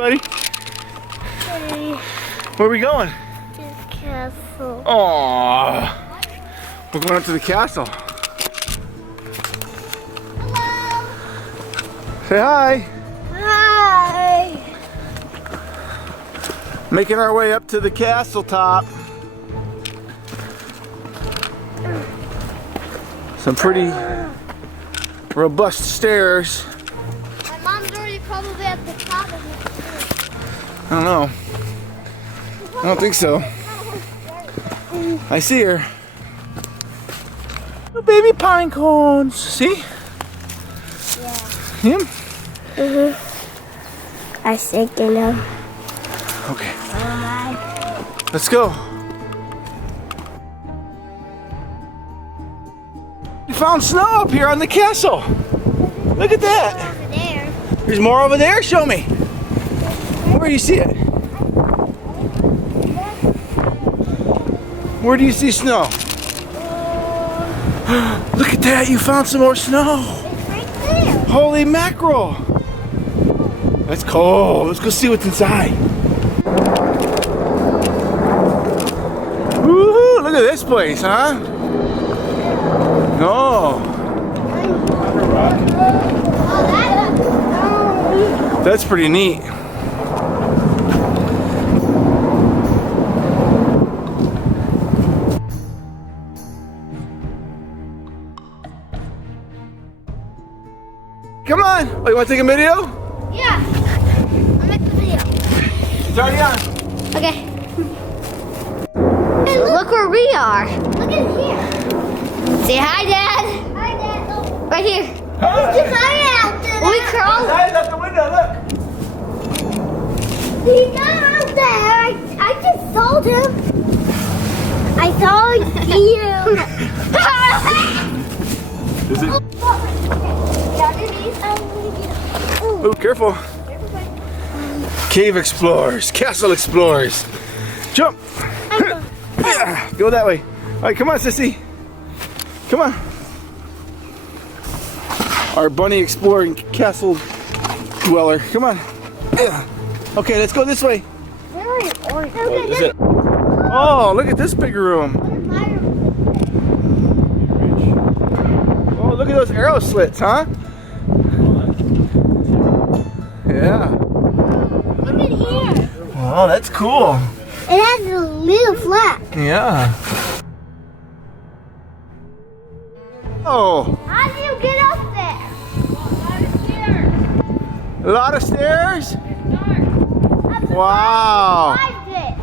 Buddy? Hey, Where are we going? to the castle. Aww. We're going up to the castle. Hello. Say hi. Hi. Making our way up to the castle top. Some pretty robust stairs. My mom's already probably at the top of it. I don't know. I don't think so. I see her. Little baby pine cones. See? Yeah. Him? I think you know. Okay. Let's go. We found snow up here on the castle. Look at that. Over there. There's more over there. Show me. Where do you see it? Where do you see snow? Look at that. You found some more snow. It's right there. Holy mackerel. That's cold. Let's go see what's inside. Woohoo! Look at this place, huh? Oh. That's pretty neat. Come on. Oh, you want to take a video? Yeah. I'll make the video. It's already on. Okay. Hey, look where we are. Look at here. Say hi, Dad. Hi, Dad. Right here. Just out there. We crawled. Eyes out the window, look. He's not out there. I just saw him. I saw you. Is it? Ooh. Oh, careful. Cave explorers, castle explorers. Jump. Go that way. All right, come on, sissy. Come on. Our bunny exploring castle dweller. Come on. Okay, let's go this way. Very orange. Is it? Oh, look at this big room. Oh, look at those arrow slits, huh? Yeah. Look at here. Oh, that's cool. It has a little flag. Yeah. Oh, How do you get up there? a lot of stairs? I'm Wow. surprised it.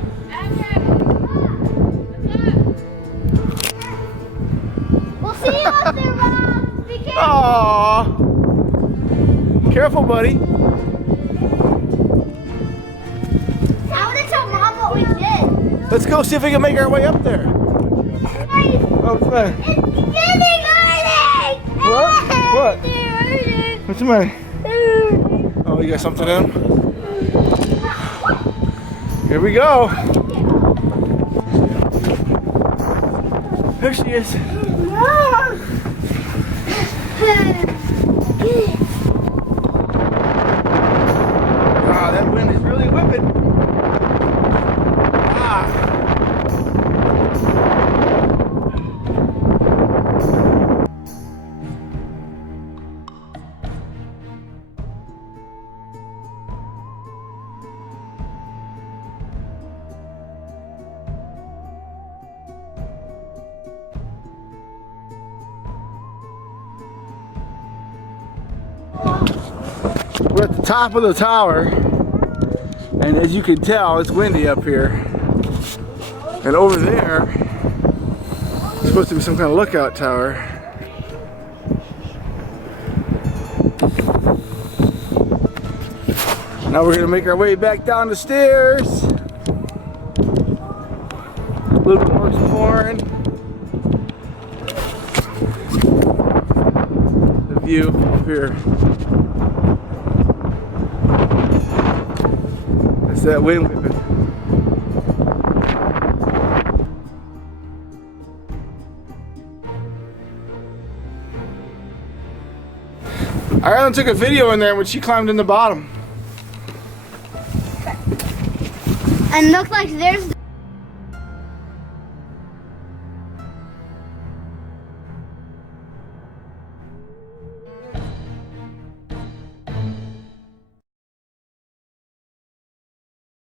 We'll see you up there, Mom. Be careful. Aw. Careful, buddy. I want to tell Mom what we did. Let's go see if we can make our way up there. Oh, what's the matter? It's getting early. What? What? It's What's the matter? Oh, you got something in? Here we go. There she is. Wow, that wind is really whipping. Ah. We're at the top of the tower, and as you can tell, it's windy up here. And over there, it's supposed to be some kind of lookout tower. Now we're gonna make our way back down the stairs. A little bit more exploring. The view up here. It's that wind whipping. Ireland took a video in there when she climbed in the bottom. And look like there's